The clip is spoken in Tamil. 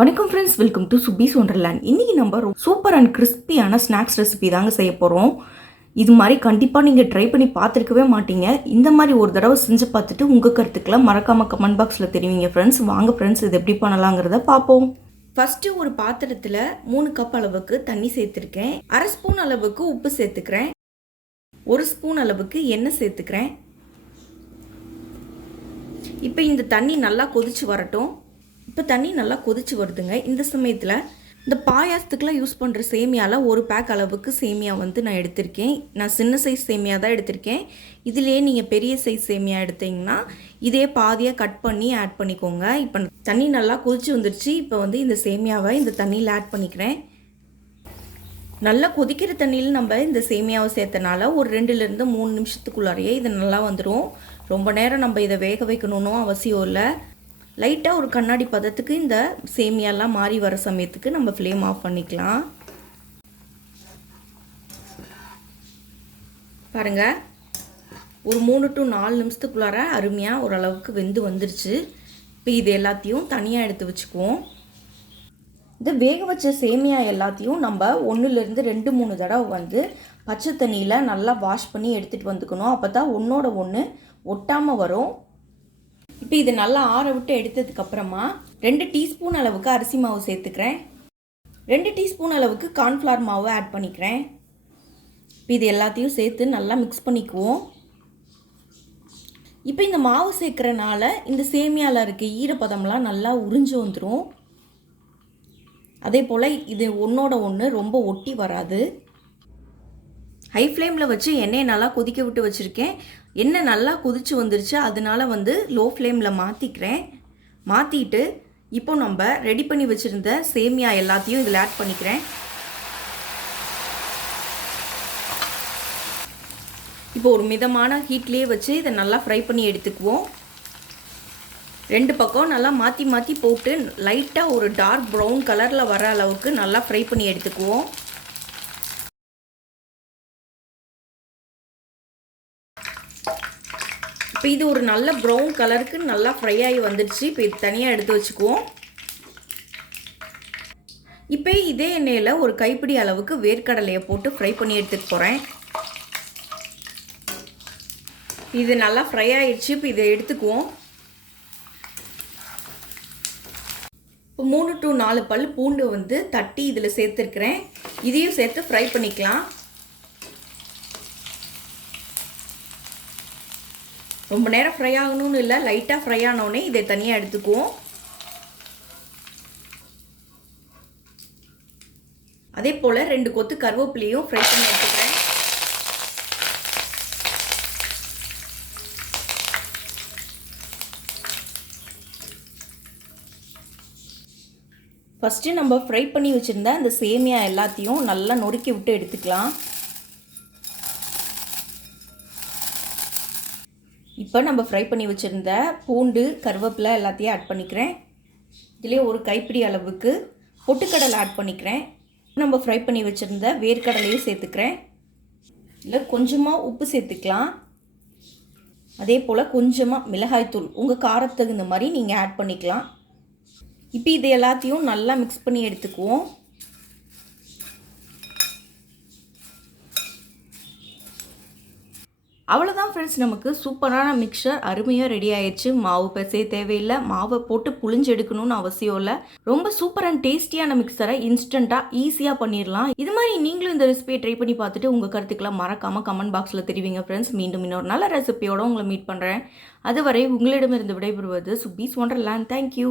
வணக்கம் ஃப்ரெண்ட்ஸ், வெல்கம் டு சுபீஸ் ஒண்டர்லேண்ட். இன்றைக்கி நம்ம சூப்பர் அண்ட் கிறிஸ்பியான ஸ்நாக்ஸ் ரெசிபி தாங்க செய்ய போகிறோம். இது மாதிரி கண்டிப்பாக நீங்கள் ட்ரை பண்ணி பார்த்துருக்கவே மாட்டீங்க. இந்த மாதிரி ஒரு தடவை செஞ்சு பார்த்துட்டு உங்கள் கருத்துக்களை மறக்காமல் கமெண்ட் பாக்ஸில் தெரிவிங்க ஃப்ரெண்ட்ஸ். வாங்க ஃப்ரெண்ட்ஸ், இது எப்படி பண்ணலாங்கிறத பார்ப்போம். ஃபஸ்ட்டு ஒரு பாத்திரத்தில் 3 கப் அளவுக்கு தண்ணி சேர்த்துருக்கேன். 1/2 ஸ்பூன் அளவுக்கு உப்பு சேர்த்துக்கிறேன். 1 ஸ்பூன் அளவுக்கு எண்ணெய் சேர்த்துக்கிறேன். இப்போ இந்த தண்ணி நல்லா கொதிச்சு வரட்டும். இப்போ தண்ணி நல்லா கொதிச்சு வருதுங்க. இந்த சமயத்தில் இந்த பாயாசத்துக்குலாம் யூஸ் பண்ணுற சேமியாவில் 1 பேக் அளவுக்கு சேமியா நான் எடுத்திருக்கேன். நான் சின்ன சைஸ் சேமியா தான் எடுத்திருக்கேன். இதிலே நீங்கள் பெரிய சைஸ் சேமியா எடுத்தீங்கன்னா இதே பாதியாக கட் பண்ணி ஆட் பண்ணிக்கோங்க. இப்போ தண்ணி நல்லா கொதிச்சு வந்துடுச்சு. இப்போ இந்த சேமியாவை இந்த தண்ணியில் ஆட் பண்ணிக்கிறேன். நல்லா கொதிக்கிற தண்ணியில் நம்ம இந்த சேமியாவை சேர்த்தனால ஒரு 2லேருந்து 3 நிமிஷத்துக்குள்ளாரையே இது நல்லா வந்துடும். ரொம்ப நேரம் நம்ம இதை வேக வைக்கணும்னு அவசியம் இல்லை. லைட்டாக ஒரு கண்ணாடி பதத்துக்கு இந்த சேமியாலாம் மாறி வர சமயத்துக்கு நம்ம ஃப்ளேம் ஆஃப் பண்ணிக்கலாம். பாருங்கள், ஒரு 3 to 4 நிமிஷத்துக்குள்ளார அருமையாக ஓரளவுக்கு வெந்து வந்துருச்சு. இப்போ இது எல்லாத்தையும் தனியாக எடுத்து வச்சுக்குவோம். இந்த வேக வச்ச சேமியா எல்லாத்தையும் நம்ம 1லேருந்து 2-3 தடவை பச்சை தண்ணியில் நல்லா வாஷ் பண்ணி எடுத்துகிட்டு வந்துக்கணும். அப்போ தான் ஒன்றோட ஒன்று ஒட்டாமல் வரும். இப்போ இது நல்லா ஆற விட்டு எடுத்ததுக்கப்புறமா 2 டீஸ்பூன் அளவுக்கு அரிசி மாவு சேர்த்துக்கிறேன். 2 டீஸ்பூன் அளவுக்கு கார்ன்ஃப்ளவர் மாவு ஆட் பண்ணிக்கிறேன். இப்போ இது எல்லாத்தையும் சேர்த்து நல்லா மிக்ஸ் பண்ணிக்குவோம். இப்போ இந்த மாவு சேர்க்குறனால இந்த சேமியாவில் இருக்க ஈரப்பதம்லாம் நல்லா உறிஞ்சு வந்துடும். அதே போல் இது ஒன்றோட ஒன்று ரொம்ப ஒட்டி வராது. ஹை ஃப்ளேமில் வச்சு எண்ணெயை நல்லா கொதிக்க விட்டு வச்சுருக்கேன். எண்ணெய் நல்லா கொதிச்சு வந்துருச்சு. அதனால லோ ஃப்ளேமில் மாற்றிக்கிறேன். மாற்றிட்டு இப்போ நம்ம ரெடி பண்ணி வச்சுருந்த சேமியா எல்லாத்தையும் இதில் ஆட் பண்ணிக்கிறேன். இப்போ ஒரு மிதமான ஹீட்லேயே வச்சு இதை நல்லா ஃப்ரை பண்ணி எடுத்துக்குவோம். 2 பக்கம் நல்லா மாற்றி மாற்றி போட்டு லைட்டாக ஒரு டார்க் ப்ரௌன் கலரில் வர அளவுக்கு நல்லா ஃப்ரை பண்ணி எடுத்துக்குவோம். இப்போ இது ஒரு நல்ல ப்ரௌன் கலருக்கு நல்லா ஃப்ரை ஆகி வந்துடுச்சு. இப்போ இது தனியாக எடுத்து வச்சுக்குவோம். இப்போ இதே எண்ணெயில் ஒரு கைப்பிடி அளவுக்கு வேர்க்கடலையை போட்டு ஃப்ரை பண்ணி எடுத்துக்க போகிறேன். இது நல்லா ஃப்ரை ஆகிடுச்சு. இப்போ இதை எடுத்துக்குவோம். இப்போ 3 to 4 பல் பூண்டு தட்டி இதில் சேர்த்துருக்குறேன். இதையும் சேர்த்து ஃப்ரை பண்ணிக்கலாம். ரொம்ப நேரம் ஃப்ரை ஆகணும்னு இல்லை, லைட்டாக ஃப்ரை ஆனோடனே இதை தனியாக எடுத்துக்குவோம். அதே போல் 2 கொத்து கருவேப்பிலையும் ஃப்ரை பண்ணி எடுத்துக்கிறேன். ஃபஸ்ட்டு நம்ம ஃப்ரை பண்ணி வச்சுருந்த அந்த சேமியா எல்லாத்தையும் நல்லா நொறுக்கி விட்டு எடுத்துக்கலாம். இப்போ நம்ம ஃப்ரை பண்ணி வச்சுருந்த பூண்டு கருவேப்பிலை எல்லாத்தையும் ஆட் பண்ணிக்கிறேன். இதிலே ஒரு கைப்பிடி அளவுக்கு பொட்டுக்கடலை ஆட் பண்ணிக்கிறேன். நம்ம ஃப்ரை பண்ணி வச்சுருந்த வேர்க்கடலையும் சேர்த்துக்கிறேன். இல்லை கொஞ்சமாக உப்பு சேர்த்துக்கலாம். அதே போல் கொஞ்சமாக மிளகாய்த்தூள் உங்கள் காரத்துக்கு தகுந்த மாதிரி நீங்கள் ஆட் பண்ணிக்கலாம். இப்போ இது எல்லாத்தையும் நல்லா மிக்ஸ் பண்ணி எடுத்துக்குவோம். அவ்வளோதான் ஃப்ரெண்ட்ஸ், நமக்கு சூப்பரான மிக்சர் அருமையாக ரெடி ஆயிடுச்சு. மாவு பிசைய தேவையில்லை, மாவை போட்டு புளிஞ்சு எடுக்கணும்னு அவசியம் இல்லை. ரொம்ப சூப்பர் அண்ட் டேஸ்டியான மிக்சரை இன்ஸ்டண்ட்டாக ஈஸியாக பண்ணிடலாம். இது மாதிரி நீங்களும் இந்த ரெசிபியை ட்ரை பண்ணி பார்த்துட்டு உங்கள் கருத்துக்களை மறக்காமல் கமெண்ட் பாக்ஸில் தெரிவிங்க ஃப்ரெண்ட்ஸ். மீண்டும் இன்னொரு நல்ல ரெசிபியோடு உங்களை மீட் பண்ணுறேன். அதுவரை உங்களிடமிருந்து விடைபெறுவது சுபீஸ் ஒண்டர்லேண்ட். தேங்க்யூ.